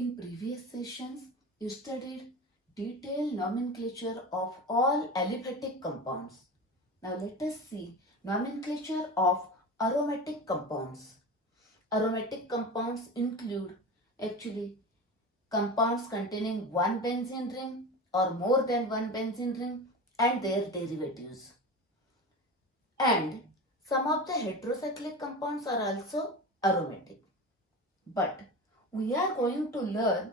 In previous sessions, you studied detailed nomenclature of all aliphatic compounds. Now let us see nomenclature of aromatic compounds. Aromatic compounds include compounds containing one benzene ring or more than one benzene ring and their derivatives. And some of the heterocyclic compounds are also aromatic. But we are going to learn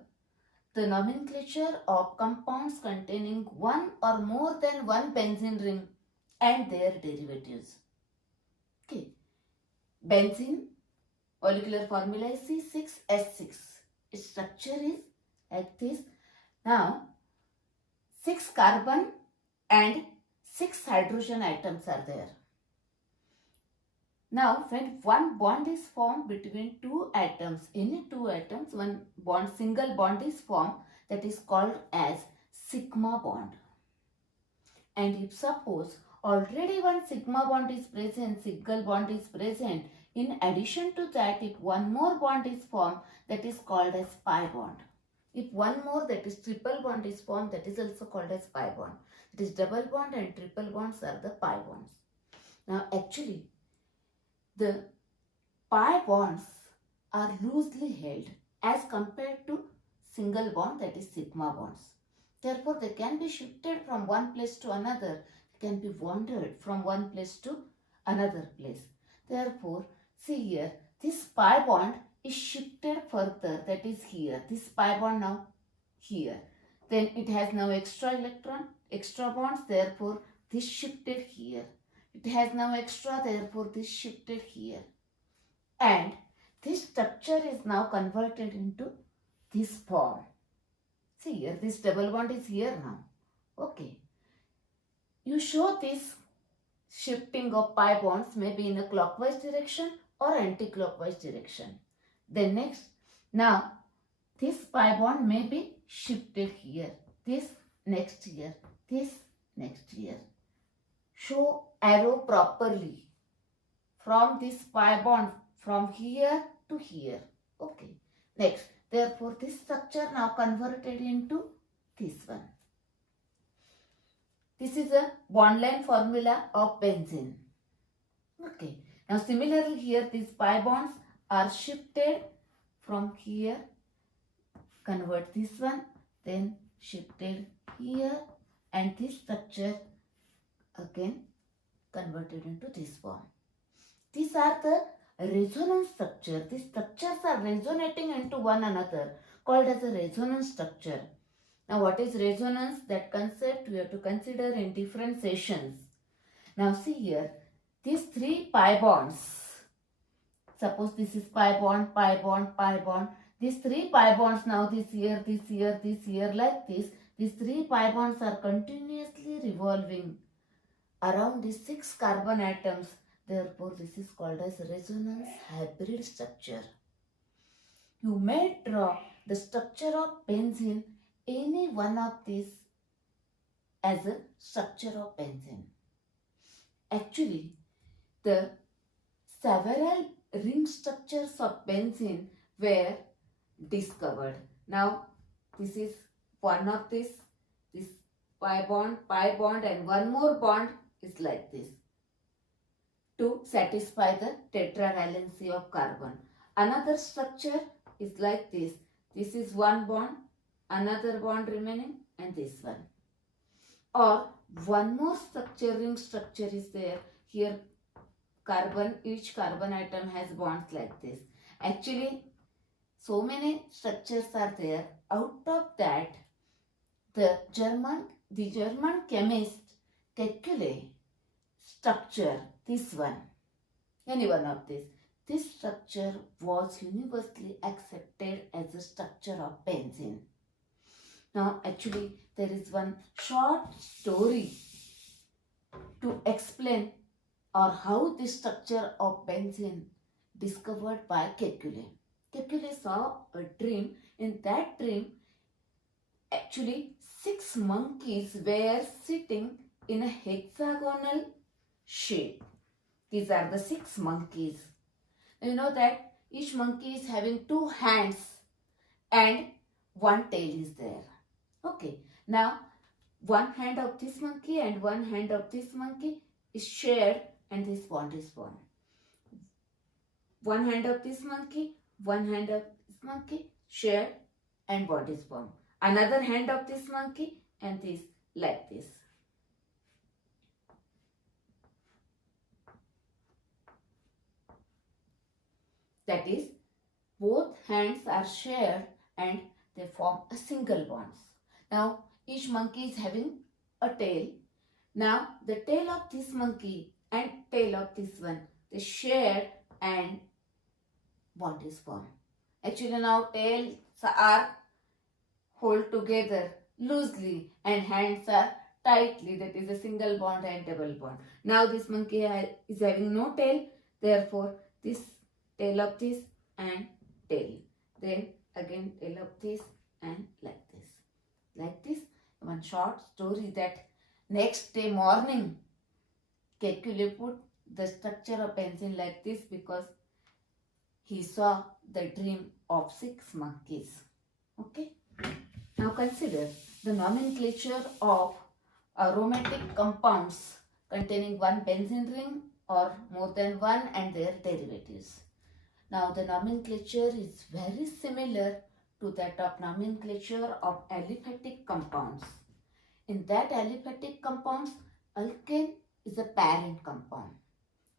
the nomenclature of compounds containing one or more than one benzene ring and their derivatives. Okay. Benzene, molecular formula is C6H6. Its structure is like this. Now, 6 carbon and 6 hydrogen atoms are there. Now, when one bond is formed between two atoms, any two atoms, one bond, single bond is formed, that is called as sigma bond. And if suppose already one sigma bond is present, single bond is present, in addition to that, if one more bond is formed, that is called as pi bond. If one more, that is triple bond is formed, that is also called as pi bond. It is double bond and triple bonds are the pi bonds. Now actually, the pi bonds are loosely held as compared to single bond, that is sigma bonds. Therefore, they can be shifted from one place to another, can be wandered from one place to another place. Therefore, see here, this pi bond is shifted further, that is here. This pi bond now here. Then it has now extra electron, extra bonds, therefore this shifted here. It has now extra, therefore this shifted here. And this structure is now converted into this form. See here, this double bond is here now. Okay. You show this shifting of pi bonds may be in a clockwise direction or anti-clockwise direction. Then next, now this pi bond may be shifted here, this next here, this next here. Show arrow properly from this pi bond from here to here. Okay. Next, therefore this structure now converted into this one. This is a bond line formula of benzene. Okay. Now similarly here these pi bonds are shifted from here, convert this one, then shifted here, and this structure again converted into this form. These are the resonance structure. These structures are resonating into one another, called as a resonance structure. Now what is resonance? That concept we have to consider in different sessions. Now see here, these three pi bonds. Suppose this is pi bond, pi bond, pi bond. These three pi bonds now, this here, this here, this here, like this. These three pi bonds are continuously revolving around these 6 carbon atoms. Therefore, this is called as resonance hybrid structure. You may draw the structure of benzene, any one of these, as a structure of benzene. Actually, the several ring structures of benzene were discovered. Now, this is one of this pi bond and one more bond is like this to satisfy the tetravalency of carbon. Another structure is like this. This is one bond, another bond remaining, and this one. Or one more ring structure is there. Here each carbon atom has bonds like this. Actually, so many structures are there. Out of that, the German chemist calculate structure, this one, any one of this. This structure was universally accepted as the structure of benzene. Now actually there is one short story to explain or how this structure of benzene discovered by Kekule. Kekule saw a dream. In that dream, actually 6 monkeys were sitting in a hexagonal shape. These are the 6 monkeys. You know that each monkey is having 2 hands and one tail is there. Okay. Now, one hand of this monkey and one hand of this monkey is shared and this bond is formed. One hand of this monkey, one hand of this monkey shared and bond is formed. Another hand of this monkey and this like this. That is, both hands are shared and they form a single bond. Now, each monkey is having a tail. Now, the tail of this monkey and tail of this one, they shared and bond is formed. Actually, now tails are hold together loosely and hands are tightly. That is a single bond and double bond. Now, this monkey is having no tail. Therefore, this tail of this and tail. Then again tail of this and like this. Like this. One short story that next day morning, Kekule put the structure of benzene like this because he saw the dream of 6 monkeys. Okay. Now consider the nomenclature of aromatic compounds containing one benzene ring or more than one and their derivatives. Now the nomenclature is very similar to that of nomenclature of aliphatic compounds. In that aliphatic compounds, alkane is a parent compound.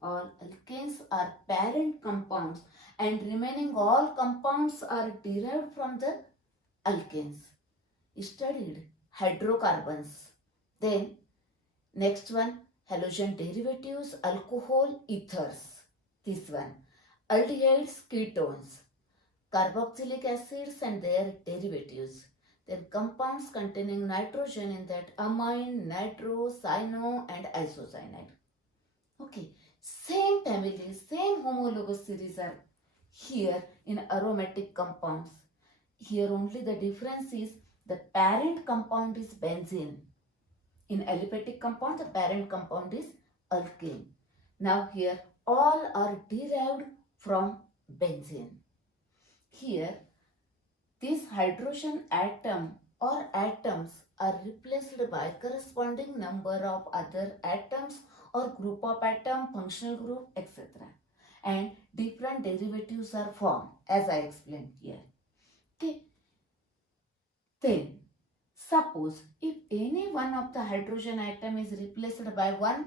All alkanes are parent compounds and remaining all compounds are derived from the alkanes. Studied hydrocarbons. Then next one, halogen derivatives, alcohol, ethers. This one, aldehydes, ketones, carboxylic acids and their derivatives. Then compounds containing nitrogen in that amine, nitro, cyano and isocyanide. Okay, same family, same homologous series are here in aromatic compounds. Here only the difference is the parent compound is benzene. In aliphatic compound, the parent compound is alkane. Now here all are derived from benzene. Here this hydrogen atom or atoms are replaced by corresponding number of other atoms or group of atom, functional group, etc. And different derivatives are formed as I explained here. Okay. Then, suppose if any one of the hydrogen atom is replaced by one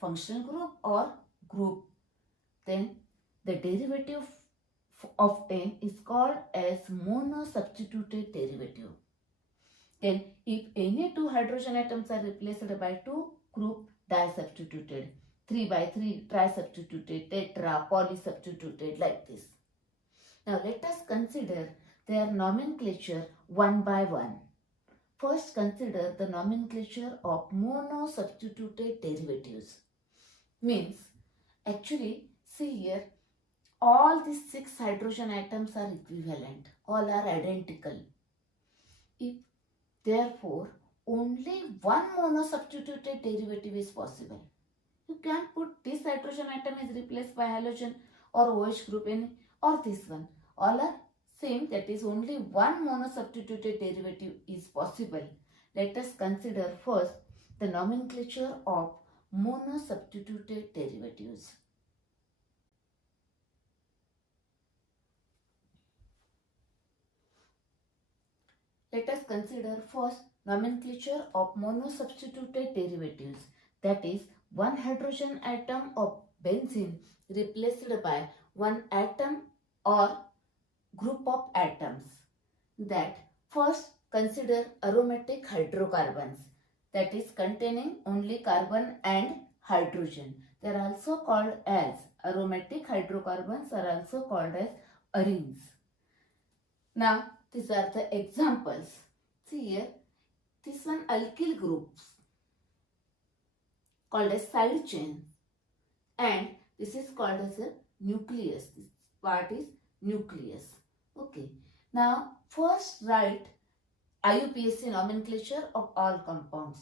functional group or group, then the derivative obtained is called as monosubstituted derivative. Then, if any two hydrogen atoms are replaced by two group, disubstituted, 3 by 3 trisubstituted, tetra, polysubstituted, like this. Now, let us consider their nomenclature one by one. First, consider the nomenclature of monosubstituted derivatives. Means, actually, see here, all these 6 hydrogen atoms are equivalent, all are identical. If, therefore, only one monosubstituted derivative is possible. You can put this hydrogen atom is replaced by halogen or OH group N or this one. All are same, that is only one monosubstituted derivative is possible. Let us consider first the nomenclature of monosubstituted derivatives. Let us consider first nomenclature of monosubstituted derivatives, that is one hydrogen atom of benzene replaced by one atom or group of atoms. That first consider aromatic hydrocarbons, that is containing only carbon and hydrogen. They are also called as aromatic hydrocarbons, are also called as arenes. Now these are the examples. See here, this one alkyl groups called as side chain and this is called as a nucleus. This part is nucleus. Okay. Now first write IUPAC nomenclature of all compounds.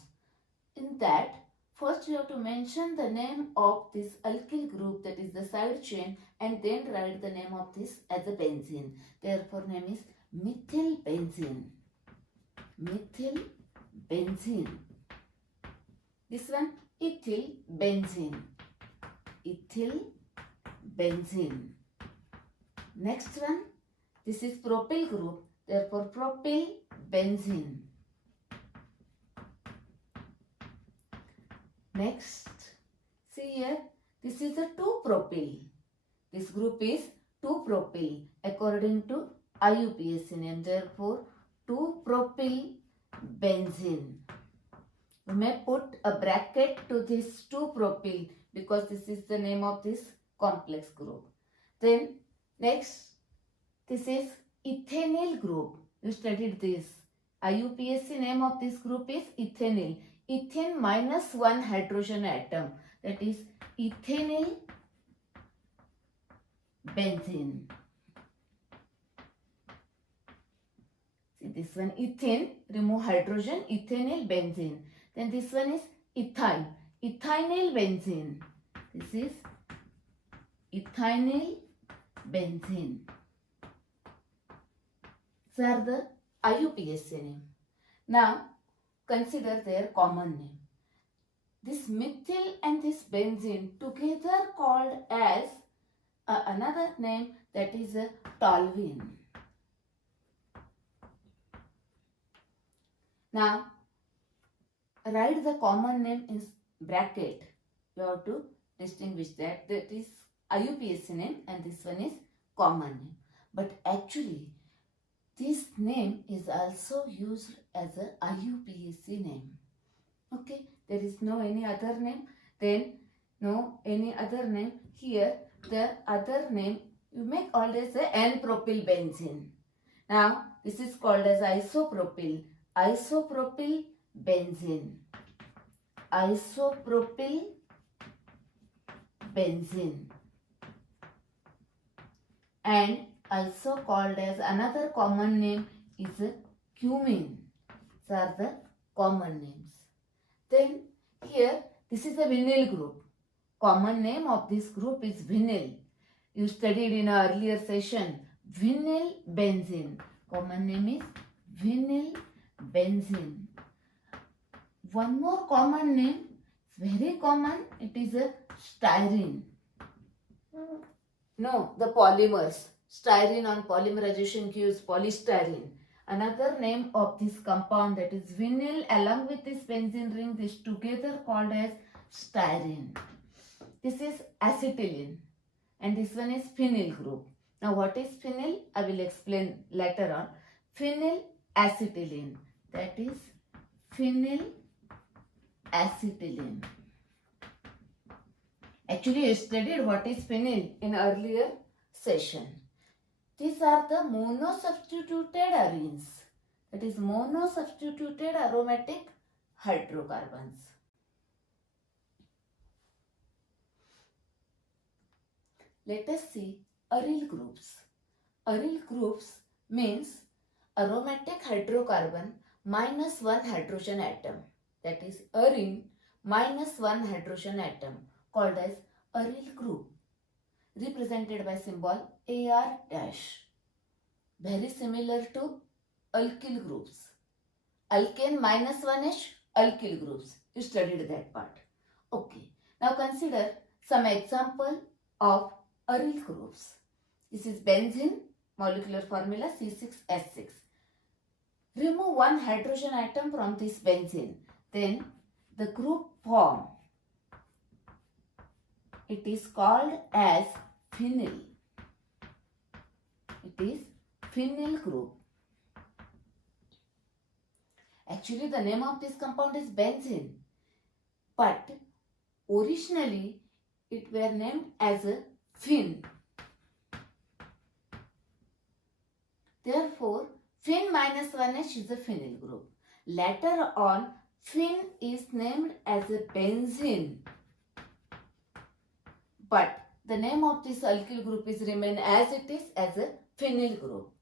In that, first you have to mention the name of this alkyl group, that is the side chain, and then write the name of this as a benzene. Therefore name is methyl benzene. Methyl benzene. This one ethyl benzene. Ethyl benzene. Next one, this is propyl group, therefore propyl benzene. Next, see here, this is a 2-propyl. This group is 2-propyl according to IUPAC name, therefore 2-propyl benzene. You may put a bracket to this 2-propyl because this is the name of this complex group. Then next, this is ethanyl group. You studied this. IUPAC name of this group is ethanyl. Ethane minus 1 hydrogen atom. That is ethanyl benzene. See this one ethane, remove hydrogen, ethanyl benzene. Then this one is ethyl, ethynyl benzene. This is ethynyl benzene. These are the IUPAC name. Now consider their common name. This methyl and this benzene together called as another name, that is a toluene. Now write the common name in bracket. You have to distinguish that. That is IUPAC name and this one is common name. But actually this name is also used as a IUPAC name. Okay, there is no any other name. Then no any other name. Here the other name you make always a N-propyl benzene. Now this is called as isopropyl. Isopropyl benzene. Isopropyl benzene. And also called as another common name is cumene. These are the common names. Then here this is a vinyl group. Common name of this group is vinyl. You studied in an earlier session. Vinyl benzene. Common name is vinyl benzene. One more common name, very common, it is a styrene. No, the polymers. Styrene on polymerization gives polystyrene. Another name of this compound, that is vinyl along with this benzene ring, this together called as styrene. This is acetylene and this one is phenyl group. Now what is phenyl? I will explain later on. Phenyl acetylene, that is phenyl acetylene. Actually you studied what is phenyl in earlier session. These are the monosubstituted arenes, that is monosubstituted aromatic hydrocarbons. Let us see aryl groups. Aryl groups means aromatic hydrocarbon minus 1 hydrogen atom, that is arene minus 1 hydrogen atom, called as aryl group, represented by symbol AR dash. Very similar to alkyl groups. Alkane minus 1H, alkyl groups. You studied that part. Okay. Now consider some example of aryl groups. This is benzene, molecular formula C6H6. Remove 1 hydrogen atom from this benzene. Then the group form, it is called as phenyl. It is phenyl group. Actually the name of this compound is benzene, but originally it were named as a phen. Therefore phen minus 1H is a phenyl group. Later on phen is named as a benzene, but the name of this alkyl group is remain as it is, as a phenyl group.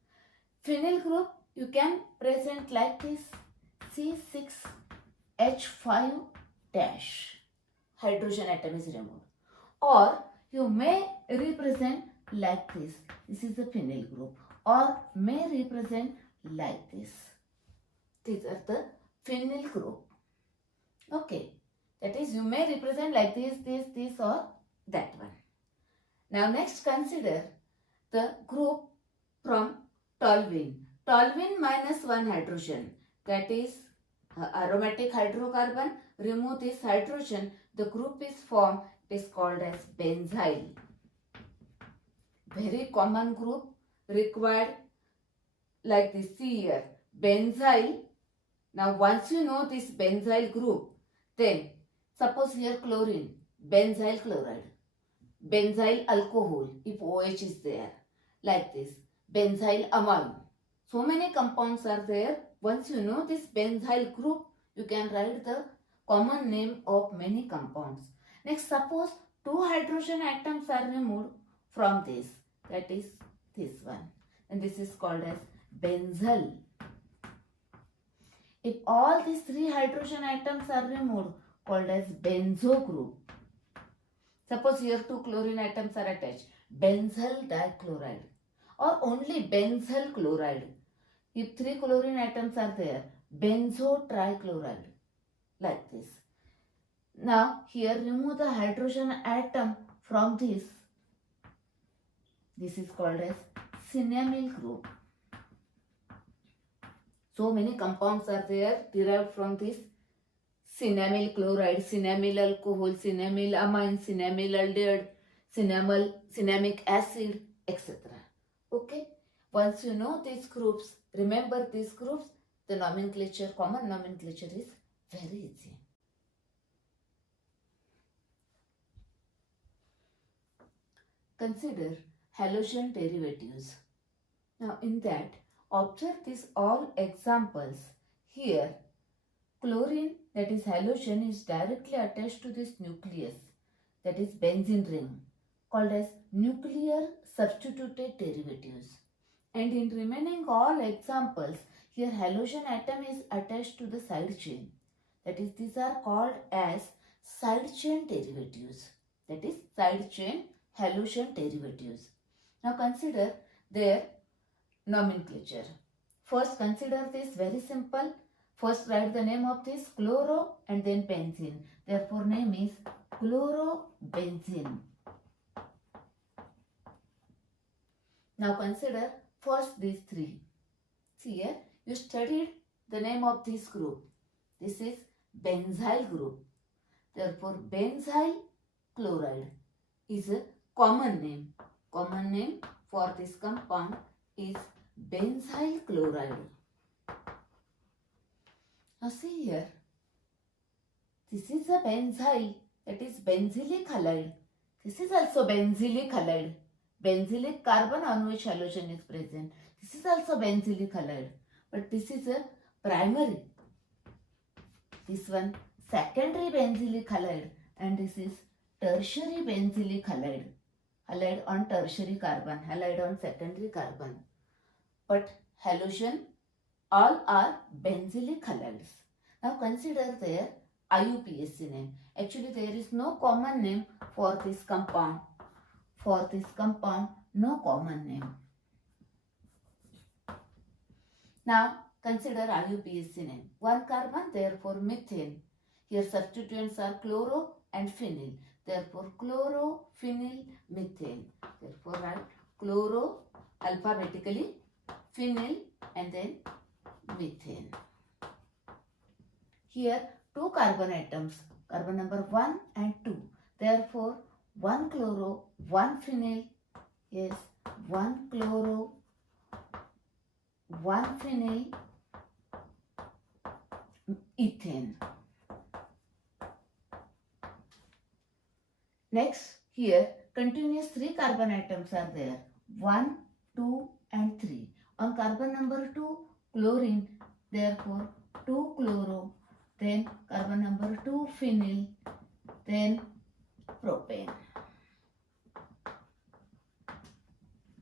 Phenyl group you can present like this, C6H5 dash, hydrogen atom is removed, or you may represent like this. This is the phenyl group, or may represent like this. These are the phenyl group. Okay, that is, you may represent like this or that one. Now next consider the group from toluene. Toluene minus one hydrogen, that is aromatic hydrocarbon. Remove this hydrogen, the group is formed, it is called as benzyl. Very common group required like this. See here, benzyl. Now once you know this benzyl group, then suppose here chlorine, benzyl chloride, benzyl alcohol if OH is there, like this, benzyl amine. So many compounds are there. Once you know this benzyl group, you can write the common name of many compounds. Next, suppose two hydrogen atoms are removed from this, that is this one, and this is called as benzal. If all these three hydrogen atoms are removed, called as benzo group. Suppose here two chlorine atoms are attached, benzyl dichloride or only benzyl chloride. If three chlorine atoms are there, benzo trichloride, like this. Now here remove the hydrogen atom from this. This is called as cinnamyl group. So many compounds are there derived from this cinnamyl chloride, cinnamyl alcohol, cinnamyl amine, cinnamyl aldehyde, cinnamic acid, etc. Okay. Once you know these groups, remember these groups, the nomenclature, common nomenclature is very easy. Consider halogen derivatives. Now in that, observe these all examples. Here, chlorine, that is halogen, is directly attached to this nucleus, that is benzene ring, called as nuclear substituted derivatives. And in remaining all examples, here halogen atom is attached to the side chain. That is, these are called as side chain derivatives. That is, side chain halogen derivatives. Now consider their nomenclature. First consider this very simple. First write the name of this chloro and then benzene. Therefore name is chlorobenzene. Now consider first these three. See here, you studied the name of this group. This is benzyl group. Therefore benzyl chloride is a common name. Common name for this compound is benzyl chloride. Now see here, this is a benzyl, that is benzylic halide. This is also benzylic halide. Benzylic carbon on which halogen is present. This is also benzylic halide. But this is a primary. This one secondary benzylic halide, and this is tertiary benzylic halide. Halide on tertiary carbon, halide on secondary carbon. But halogen, all are benzylic halides. Now consider their IUPAC name. Actually there is no common name for this compound. For this compound, no common name. Now consider IUPAC name. One carbon, therefore methane. Here substituents are chloro and phenyl. Therefore chloro, phenyl, methane. Therefore write chloro alphabetically, phenyl and then methane. Here two carbon atoms, carbon number 1 and 2. Therefore 1 chloro, 1 phenyl, yes, 1 chloro, 1 phenyl, ethane. Next, here continuous 3 carbon atoms are there, 1, 2 and 3. On carbon number 2, chlorine, therefore 2 chloro, then carbon number 2 phenyl, then propane.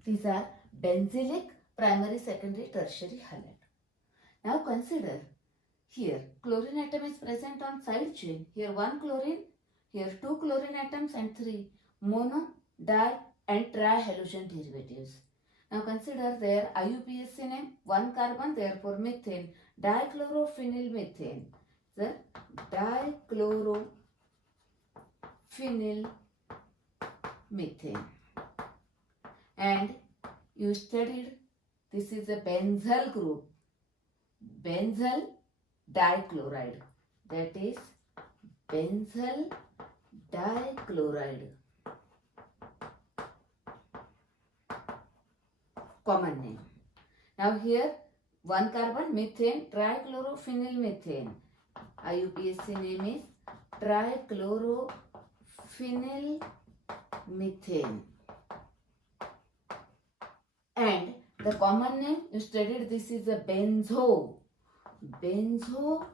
These are benzylic primary, secondary, tertiary halide. Now consider here chlorine atom is present on side chain. Here 1 chlorine, here 2 chlorine atoms and 3 mono, di and trihalogen derivatives. Now consider their IUPAC name, 1 carbon, therefore methane, dichlorophenylmethane. The dichlorophenylmethane. And you studied, this is a benzyl group, benzyl dichloride, that is benzyl dichloride, common name. Now here 1 carbon, methane, trichlorophenylmethane. IUPAC name is trichlorophenylmethane. And the common name you studied, this is a benzo, benzo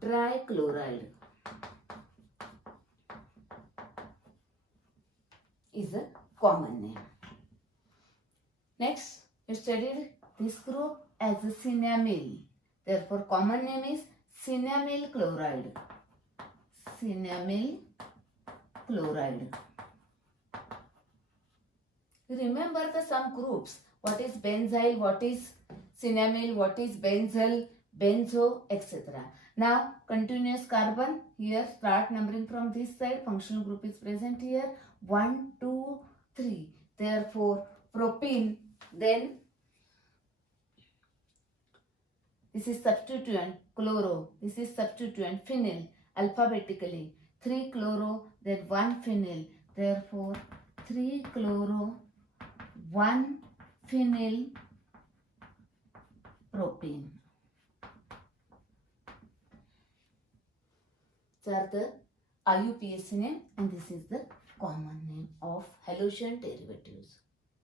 trichloride is a common name. Next, you studied this group as a cinnamyl. Therefore, common name is cinnamyl chloride. Cinnamyl chloride. Remember the some groups. What is benzyl, what is cinnamyl, what is benzal, benzo, etc. Now, continuous carbon. Here, start numbering from this side. Functional group is present here. 1, 2, 3. Therefore, propene. Then, this is substituent, chloro. This is substituent, phenyl, alphabetically. 3 chloro, then 1 phenyl. Therefore, 3 chloro, 1 phenyl propene. These are the IUPAC name, and this is the common name of halogen derivatives.